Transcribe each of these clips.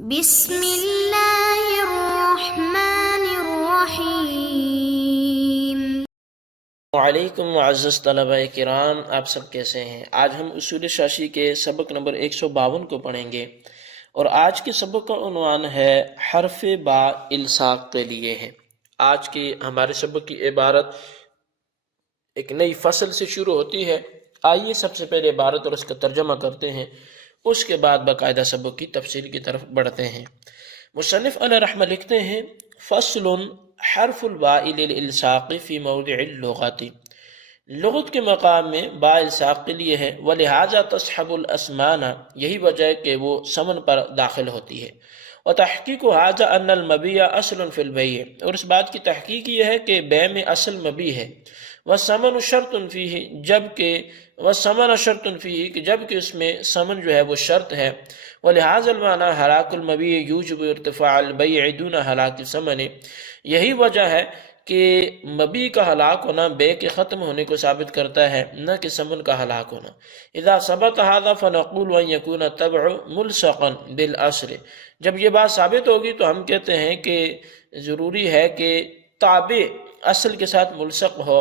بسم اللہ الرحمن الرحیم۔ وعلیکم معزز طلبہ کرام، آپ سب کیسے ہیں؟ آج ہم اصول شاشی کے سبق نمبر 152 کو پڑھیں گے، اور آج کے سبق کا عنوان ہے حرف با الصاق کے لیے ہے۔ آج کی ہمارے سبق کی عبارت ایک نئی فصل سے شروع ہوتی ہے۔ آئیے سب سے پہلے عبارت اور اس کا ترجمہ کرتے ہیں، اس کے بعد باقاعدہ سبق کی تفصیل کی طرف بڑھتے ہیں۔ مصنف علیہ رحمہ لکھتے ہیں: فصل حرف الباء للالصاق فی موضع اللغات، لغت کے مقام میں با الصاق کے لیے ہے، ولہذا تصحب الاسمان، یہی وجہ ہے کہ وہ سمن پر داخل ہوتی ہے۔ وتحقیق هذا ان المبیع اصل فی البیع، اور اس بات کی تحقیق یہ ہے کہ بیع میں اصل مبیع ہے۔ والثمن شرط فیہ، جبکہ اس میں ثمن جو ہے وہ شرط ہے۔ ولہذا المعنی ہلاک المبیع یوجب ارتفاع البیع دون ہلاک الثمن، یہی وجہ ہے کہ مبیع کا ہلاک ہونا بے کے ختم ہونے کو ثابت کرتا ہے، نہ کہ ثمن کا ہلاک ہونا۔ اذا ثبت هذا فنقول ان يكون التبع ملصقا بالاصل، جب یہ بات ثابت ہوگی تو ہم کہتے ہیں کہ ضروری ہے کہ تابع اصل کے ساتھ ملصق ہو،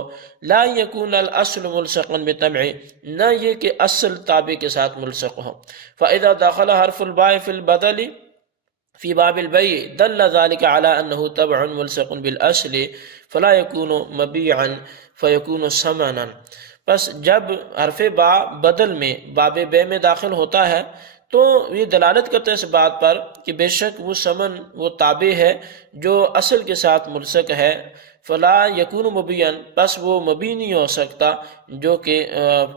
لا يكون الاصل ملصقا بتبع، نہ یہ کہ اصل تابع کے ساتھ ملصق ہو۔ فاذا دخل حرف الباء في البدل في باب البيع دل ذلك على انه تبع ملصق بالاصل فلا يكون مبيعا فيكون ثمنا، پس جب حرف با بدل میں باب بے میں داخل ہوتا ہے تو یہ دلالت کرتا ہے اس بات پر کہ بے شک وہ ثمن، وہ تابع ہے جو اصل کے ساتھ ملصق ہے۔ فلا یکون مبیعا، پس وہ مبیع نہیں ہو سکتا، جو کہ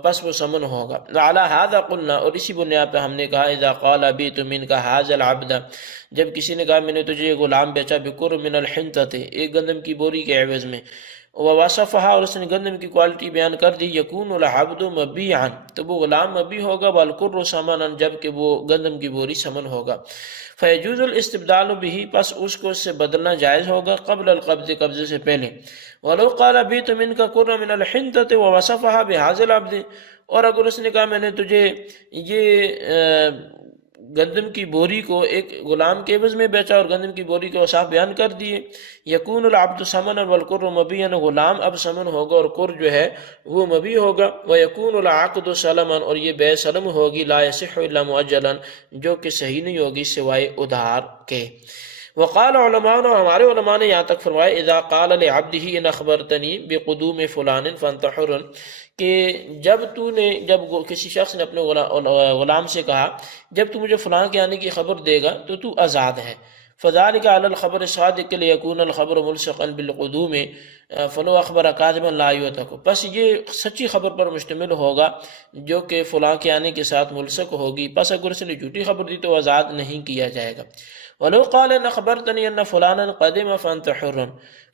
پس وہ ثمن ہوگا۔ علی ھذا قلنا، اور اسی بنیاد پہ ہم نے کہا اذا قال بیت منک ھذا العبد، جب کسی نے کہا میں نے تجھے یہ غلام بیچا بقر من الحنطۃ، ایک گندم کی بوری کے عوض میں، ووصفها، اور اس نے گندم کی کوالٹی بیان کر دی، یکون العبد مبیعا، تو وہ غلام مبیع ہوگا، والقر ثمنا، جبکہ وہ گندم کی بوری ثمن ہوگا۔ فیجوز الاستبدال به، پس اس کو اس سے بدلنا جائز ہوگا، قبل القبض، قبضے سے پہلے۔ ولو قال بیت منک قر من الحنطۃ ووصفها بهذا العبد، اور اگر اس نے کہا میں نے تجھے یہ گندم کی بوری کو ایک غلام کے عوض میں بیچا اور گندم کی بوری کے اوصاف بیان کر دیے، یکون العبد ثمنا والقر مبیعا، غلام اب ثمن ہوگا اور قر جو ہے وہ مبیع ہوگا۔ ویکون العقد سلما، اور یہ بے سلم ہوگی، لا یصح الا مؤجلا، جو کہ صحیح نہیں ہوگی سوائے ادھار کے۔ وقال علماؤنا، ہمارے علماء نے یہاں تک فرمایا اذا قال لعبده ان اخبرتنی بقدوم فلان فانت حر، کہ جب کسی شخص نے اپنے غلام سے کہا جب تو مجھے فلاں کے آنے کی خبر دے گا تو آزاد ہے۔ فذلك على الخبر الصادق ليكون الخبر ملصقا بالقدوم فلو اخبر كاذبا لا يؤتك، پس یہ سچی خبر پر مشتمل ہوگا جو کہ فلاں کے آنے کے ساتھ ملصق ہوگی، پس اگر اس نے جھوٹی خبر دی تو آزاد نہیں کیا جائے گا۔ ولو قال ان اخبرتني ان فلانا قدم فانت حر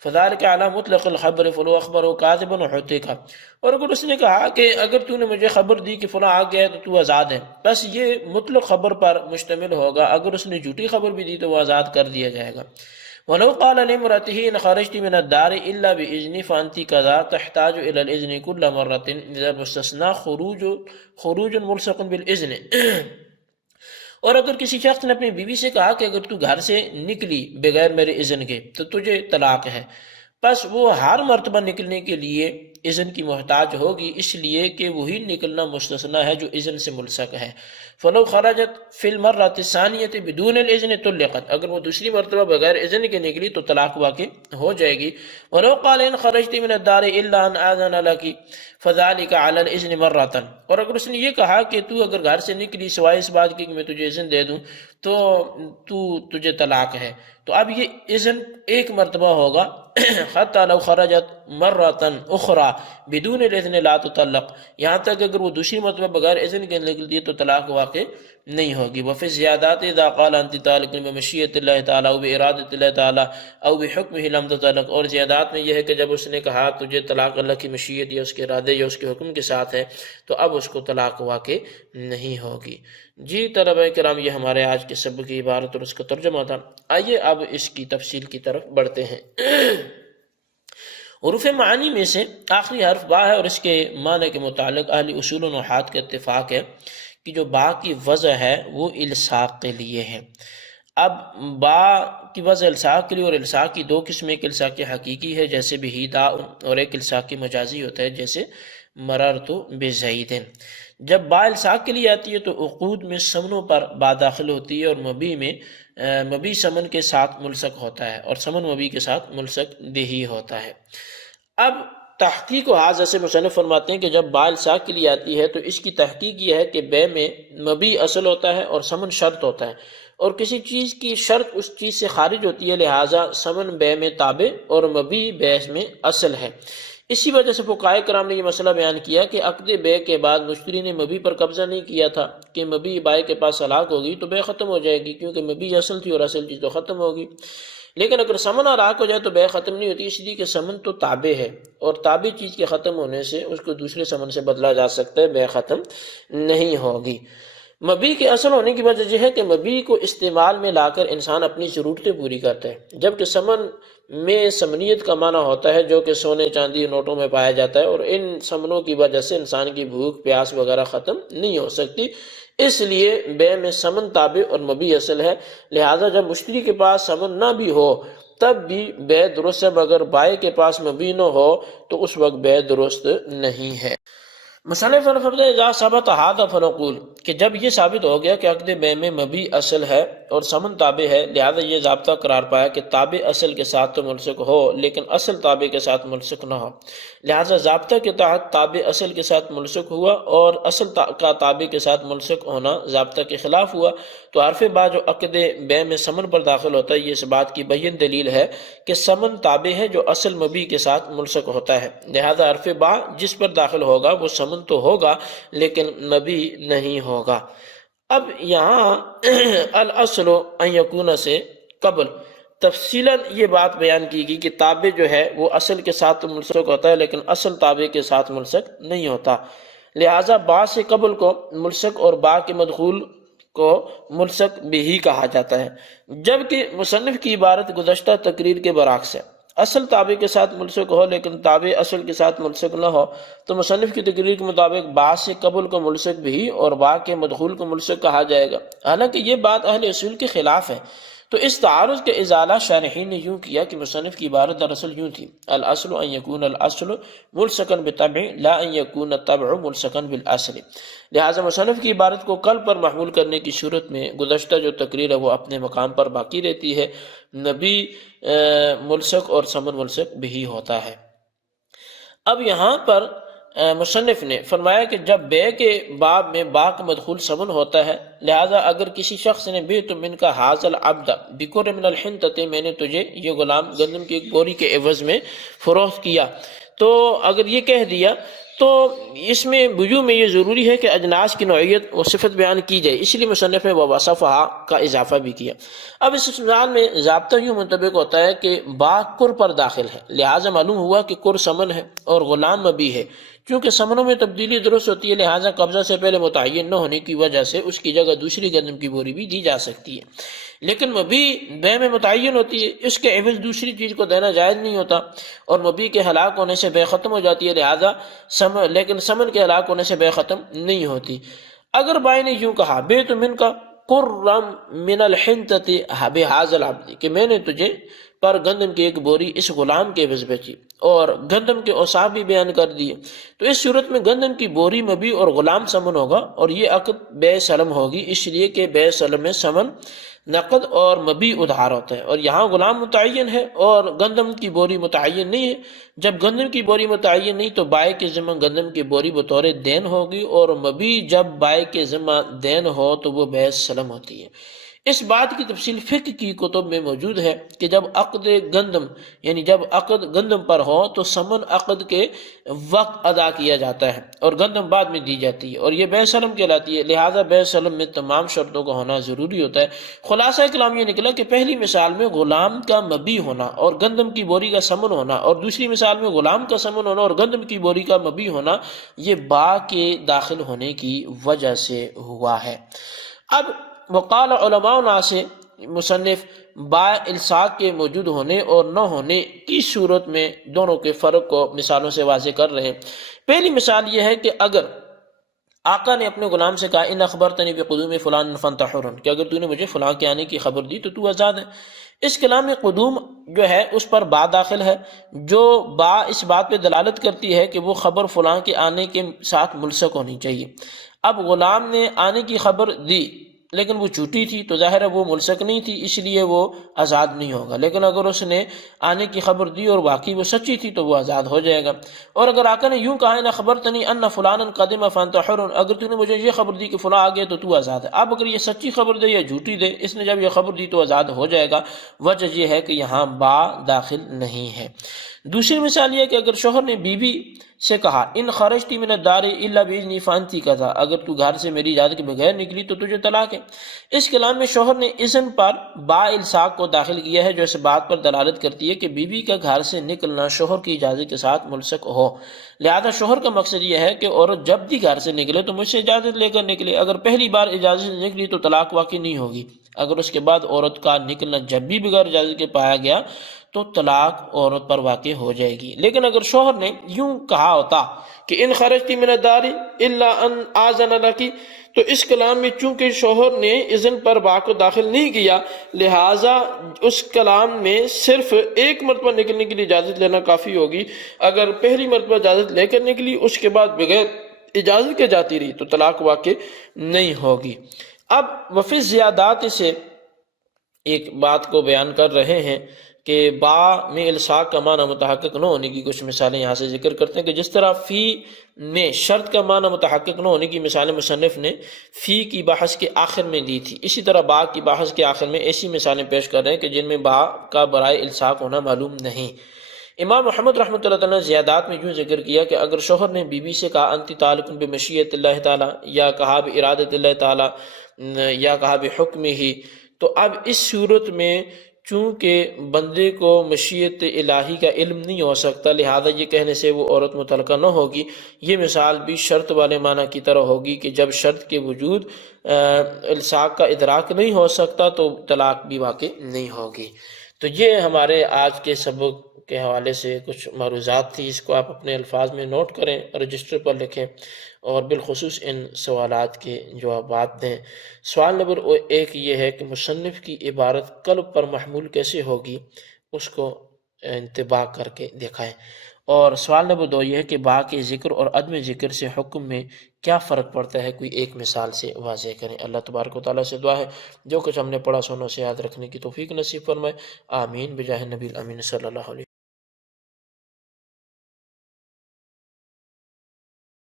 فذلك على مطلق الخبر فلو اخبره كاذبا اعتق، اور اگر اس نے کہا کہ اگر تو نے مجھے خبر دی کہ فلاں آ گیا ہے تو آزاد ہے، بس یہ مطلق خبر پر مشتمل ہوگا، اگر اس نے جھوٹی خبر بھی دی تو وہ آزاد کر دیا جائے گا۔ ولو قال لامرأته ان خرجت من الدار الا باذني فانت كذا تحتاج الى الاذن كل مرة، اذا مستثنى خروج ملصق بالاذن، اور اگر کسی شخص نے اپنی بیوی سے کہا کہ اگر تو گھر سے نکلی بغیر میرے اذن کے تو تجھے طلاق ہے، پس وہ ہر مرتبہ نکلنے کے لیے اذن کی محتاج ہوگی، اس لیے کہ وہی نکلنا مستثنی ہے جو اذن سے ملصق ہے۔ فلو خرجت فی المرۃ الثانیۃ بدون الاذن طلقت، اگر وہ دوسری مرتبہ بغیر اذن کے نکلی تو طلاق واقع ہو جائے گی۔ ولو قال ان خرجت من الدار الا ان اذن لك فذلك على الاذن مرۃ، اور اگر اس نے یہ کہا کہ تو اگر گھر سے نکلی سوائے اس بات کی کہ میں تجھے اذن دے دوں تو تجھے طلاق ہے، تو اب یہ اذن ایک مرتبہ ہوگا۔ حتی لو خرجت مرۃ اخرى بدون الاذن لا تطلق، یہاں تک اگر وہ دوسری مرتبہ بغیر اذن کے نکلتی ہے تو طلاق واقع نہیں ہوگی۔ وفي الزیادات اذا قال انت طالق بمشیۃ اللہ تعالی او بارادۃ اللہ تعالی او بحکمہ لم تطلق، اور زیادات میں یہ ہے کہ جب اس نے کہا تجھے طلاق اللہ کی مشیت یا اس کے ارادے یا اس کے حکم کے ساتھ ہے تو اب اس کو طلاق واقع نہیں ہوگی۔ جی طلبہ کرام، یہ ہمارے آج کے سبق کی عبارت اور اس کا ترجمہ تھا۔ آئیے اب اس کی تفصیل کی طرف بڑھتے ہیں۔ حروف معانی میں سے آخری حرف با ہے، اور اس کے معنی کے متعلق اہل اصول و نحات کا اتفاق ہے کہ جو با کی وضع ہے وہ الصاق کے لیے ہے۔ اب با کی وضع الصاق کے لیے، اور الصاق کی دو قسمیں، ایک الصاق حقیقی ہے جیسے بھی دا، اور ایک الصاق مجازی ہوتا ہے جیسے مررت بزیدن۔ جب با الصاق کے لیے آتی ہے تو عقود میں سمنوں پر با داخل ہوتی ہے، اور مبی میں مبی سمن کے ساتھ ملصق ہوتا ہے، اور سمن مبی کے ساتھ ملصق بہی ہوتا ہے۔ اب تحقیق و حاضر سے مصنف فرماتے ہیں کہ جب با الصاق کے لیے آتی ہے تو اس کی تحقیق یہ ہے کہ بے میں مبی اصل ہوتا ہے اور سمن شرط ہوتا ہے، اور کسی چیز کی شرط اس چیز سے خارج ہوتی ہے، لہٰذا سمن بے میں تابع اور مبی بے میں اصل ہے۔ اسی وجہ سے فقہائے کرام نے یہ مسئلہ بیان کیا کہ عقد بے کے بعد مشتری نے مبی پر قبضہ نہیں کیا تھا کہ مبی بائع کے پاس ہلاک ہوگی تو بے ختم ہو جائے گی، کیونکہ مبی اصل تھی اور اصل چیز تو ختم ہوگی۔ لیکن اگر سمن ہلاک ہو جائے تو بے ختم نہیں ہوتی، اس لیے کہ سمن تو تابع ہے، اور تابع چیز کے ختم ہونے سے اس کو دوسرے سمن سے بدلا جا سکتا ہے، بے ختم نہیں ہوگی۔ مبی کے اصل ہونے کی وجہ یہ ہے کہ مبی کو استعمال میں لا کر انسان اپنی ضرورتیں پوری کرتا ہے، جبکہ سمن میں سمنیت کا معنی ہوتا ہے جو کہ سونے چاندی نوٹوں میں پایا جاتا ہے، اور ان سمنوں کی وجہ سے انسان کی بھوک پیاس وغیرہ ختم نہیں ہو سکتی، اس لیے بے میں سمن تابع اور مبی اصل ہے۔ لہٰذا جب مشتری کے پاس سمن نہ بھی ہو تب بھی بے درست ہے، مگر بائع کے پاس مبی نہ ہو تو اس وقت بے درست نہیں ہے۔ مصنف فرماتے ہیں اذا ثبت هذا فنقول کہ جب یہ ثابت ہو گیا کہ عقد بے میں مبی اصل ہے اور سمن تابع ہے، لہذا یہ ضابطہ قرار پایا کہ تابع اصل کے ساتھ تو ملصق ہو لیکن اصل تابع کے ساتھ ملصق نہ ہو، لہذا ضابطہ کے تحت تابع اصل کے ساتھ ملصق ہوا اور اصل کا تابع کے ساتھ ملصق ہونا ضابطہ کے خلاف ہوا، تو حرف با جو عقد بے میں سمن پر داخل ہوتا ہے یہ اس بات کی بین دلیل ہے کہ سمن تابع ہے جو اصل مبی کے ساتھ ملصق ہوتا ہے، لہذا حرف با جس پر داخل ہوگا وہ سمن تو ہوگا لیکن مبی نہیں ہوگا۔ اب یہاں الاصل ان یکون سے قبل تفصیلاً یہ بات بیان کی گئی کہ تابع جو ہے وہ اصل کے ساتھ ملصق ہوتا ہے لیکن اصل تابع کے ساتھ ملصق نہیں ہوتا، لہٰذا با سے قبل کو ملصق اور با کے مدخول کو ملصق بھی کہا جاتا ہے، جبکہ مصنف کی عبارت گزشتہ تقریر کے برعکس ہے، اصل تابع کے ساتھ ملصق ہو لیکن تابع اصل کے ساتھ ملصق نہ ہو، تو مصنف کی تقریر کے مطابق با سے قبل کو ملصق بھی اور با کے مدخول کو ملصق کہا جائے گا، حالانکہ یہ بات اہل اصول کے خلاف ہے۔ تو اس تعارض کے ازالہ شارحین نے یوں کیا کہ مصنف کی عبارت دراصل یوں تھی الاصل ان یکون الاصل ملصقا بطبع لا ان یکون الطبع ملصقا بالاصل، لہٰذا مصنف کی عبارت کو کل پر محمول کرنے کی صورت میں گزشتہ جو تقریر ہے وہ اپنے مقام پر باقی رہتی ہے، نبی ملصق اور سمن ملصق بھی ہوتا ہے۔ اب یہاں پر مصنف نے فرمایا کہ جب بے کے باب میں با کا مدخول سمن ہوتا ہے، لہذا اگر کسی شخص نے بیت من کا حاصل عبد بکر من الحنطۃ، میں نے تجھے یہ غلام گندم کی ایک بوری کے عوض میں فروخت کیا، تو اگر یہ کہہ دیا تو اس میں بجو میں یہ ضروری ہے کہ اجناس کی نوعیت و صفت بیان کی جائے، اس لیے مصنف نے وصفہا کا اضافہ بھی کیا۔ اب اس مثال میں ضابطہ یوں منطبق ہوتا ہے کہ با کر پر داخل ہے، لہٰذا معلوم ہوا کہ کر سمن ہے اور غلام مبی ہے، چونکہ سمنوں میں تبدیلی درست ہوتی ہے لہٰذا قبضہ سے پہلے متعین نہ ہونے کی وجہ سے اس کی جگہ دوسری گندم کی بوری بھی دی جا سکتی ہے، لیکن مبی بے میں متعین ہوتی ہے، اس کے عوض دوسری چیز کو دینا جائز نہیں ہوتا، اور مبی کے ہلاک ہونے سے بے ختم ہو جاتی ہے، لہٰذا لیکن سمن کے ہلاک ہونے سے بے ختم نہیں ہوتی۔ اگر بائع نے یوں کہا بیت من کا قرم من الحنطۃ بہذا العبد کہ میں نے تجھے پر گندم کی ایک بوری اس غلام کے عوض بیچی، اور گندم کے اوصاف بھی بیان کر دیے، تو اس صورت میں گندم کی بوری مبی اور غلام سمن ہوگا، اور یہ عقد بے سلم ہوگی، اس لیے کہ بے سلم میں سمن نقد اور مبی ادھار ہوتا ہے، اور یہاں غلام متعین ہے اور گندم کی بوری متعین نہیں ہے۔ جب گندم کی بوری متعین نہیں تو بائع کے ذمہ گندم کی بوری بطور دین ہوگی، اور مبی جب بائع کے ذمہ دین ہو تو وہ بے سلم ہوتی ہے۔ اس بات کی تفصیل فقہ کی کتب میں موجود ہے کہ جب عقد گندم یعنی جب عقد گندم پر ہو تو سمن عقد کے وقت ادا کیا جاتا ہے اور گندم بعد میں دی جاتی ہے، اور یہ بے سلم کہلاتی ہے، لہٰذا بے سلم میں تمام شرطوں کا ہونا ضروری ہوتا ہے۔ خلاصہ کلام یہ نکلا کہ پہلی مثال میں غلام کا مبی ہونا اور گندم کی بوری کا سمن ہونا، اور دوسری مثال میں غلام کا سمن ہونا اور گندم کی بوری کا مبی ہونا، یہ با کے داخل ہونے کی وجہ سے ہوا ہے۔ اب وقال علماء سے مصنف با الصاق کے موجود ہونے اور نہ ہونے کی صورت میں دونوں کے فرق کو مثالوں سے واضح کر رہے ہیں۔ پہلی مثال یہ ہے کہ اگر آقا نے اپنے غلام سے کہا ان اخبرتنی بقدوم فلان فانتحر، کہ اگر تو نے مجھے فلاں کے آنے کی خبر دی تو تو آزاد ہے۔ اس کلام میں قدوم جو ہے اس پر با داخل ہے، جو با اس بات پہ دلالت کرتی ہے کہ وہ خبر فلاں کے آنے کے ساتھ ملصق ہونی چاہیے۔ اب غلام نے آنے کی خبر دی لیکن وہ جھوٹی تھی تو ظاہر ہے وہ ملصق نہیں تھی، اس لیے وہ آزاد نہیں ہوگا، لیکن اگر اس نے آنے کی خبر دی اور واقعی وہ سچی تھی تو وہ آزاد ہو جائے گا۔ اور اگر آقا نے یوں کہا ان خبرتنی ان فلانا قدم فانت حر، اگر تو نے مجھے یہ خبر دی کہ فلاں آ گیا تو آزاد ہے، اب اگر یہ سچی خبر دے یا جھوٹی دے، اس نے جب یہ خبر دی تو آزاد ہو جائے گا۔ وجہ یہ ہے کہ یہاں با داخل نہیں ہے۔ دوسری مثال یہ ہے کہ اگر شوہر نے بیوی سے کہا ان خرجتی من الدار الا باذنی فانتی کذا، اگر تو گھر سے میری اجازت کے بغیر نکلی تو تجھے طلاق ہے۔ اس کلام میں شوہر نے اذن پر با الصاق کو داخل کیا ہے، جو اس بات پر دلالت کرتی ہے کہ بیوی کا گھر سے نکلنا شوہر کی اجازت کے ساتھ ملصق ہو، لہذا شوہر کا مقصد یہ ہے کہ عورت جب بھی گھر سے نکلے تو مجھ سے اجازت لے کر نکلے، اگر پہلی بار اجازت سے نکلی تو طلاق واقع نہیں ہوگی، اگر اس کے بعد عورت کا نکلنا جب بھی بغیر اجازت کے پایا گیا تو طلاق عورت پر واقع ہو جائے گی۔ لیکن اگر شوہر نے یوں کہا ہوتا کہ ان خرجتی من الدار الا ان آذن لکی، تو اس کلام میں چونکہ شوہر نے اذن پر با کو داخل نہیں کیا، لہٰذا اس کلام میں صرف ایک مرتبہ نکلنے کے لیے اجازت لینا کافی ہوگی، اگر پہلی مرتبہ اجازت لے کر نکلی اس کے بعد بغیر اجازت کے جاتی رہی تو طلاق واقع نہیں ہوگی۔ اب وفی زیادات سے ایک بات کو بیان کر رہے ہیں کہ با میں الصاق کا معنی متحقق نہ ہونے کی کچھ مثالیں یہاں سے ذکر کرتے ہیں کہ جس طرح فی میں شرط کا معنی متحقق نہ ہونے کی مثالیں مصنف نے فی کی بحث کے آخر میں دی تھی، اسی طرح با کی بحث کے آخر میں ایسی مثالیں پیش کر رہے ہیں کہ جن میں با کا برائے الصاق ہونا معلوم نہیں۔ امام محمد رحمۃ اللہ تعالیٰ نے زیادات میں یوں ذکر کیا کہ اگر شوہر نے بیوی سے کہا انتی تعلق بمشیت اللہ تعالیٰ، یا کہا بارادت اللہ تعالیٰ، یا کہا بحکم ہی، تو اب اس صورت میں چونکہ بندے کو مشیت الہی کا علم نہیں ہو سکتا، لہذا یہ کہنے سے وہ عورت متعلقہ نہ ہوگی۔ یہ مثال بھی شرط والے معنی کی طرح ہوگی کہ جب شرط کے وجود الصاق کا ادراک نہیں ہو سکتا تو طلاق بھی واقع نہیں ہوگی۔ تو یہ ہمارے آج کے سبق کے حوالے سے کچھ معروضات تھی، اس کو آپ اپنے الفاظ میں نوٹ کریں، رجسٹر پر لکھیں اور بالخصوص ان سوالات کے جوابات دیں۔ سوال نمبر 1 یہ ہے کہ مصنف کی عبارت قلب پر محمول کیسے ہوگی، اس کو انتباہ کر کے دکھائیں۔ اور سوال نمبر 2 یہ ہے کہ با کے ذکر اور عدم ذکر سے حکم میں کیا فرق پڑتا ہے، کوئی ایک مثال سے واضح کریں۔ اللہ تبارک و تعالیٰ سے دعا ہے جو کچھ ہم نے پڑھا سنوں سے یاد رکھنے کی توفیق نصیب فرمائے، آمین بجاہ نبی الامین صلی اللہ علیہ وسلم۔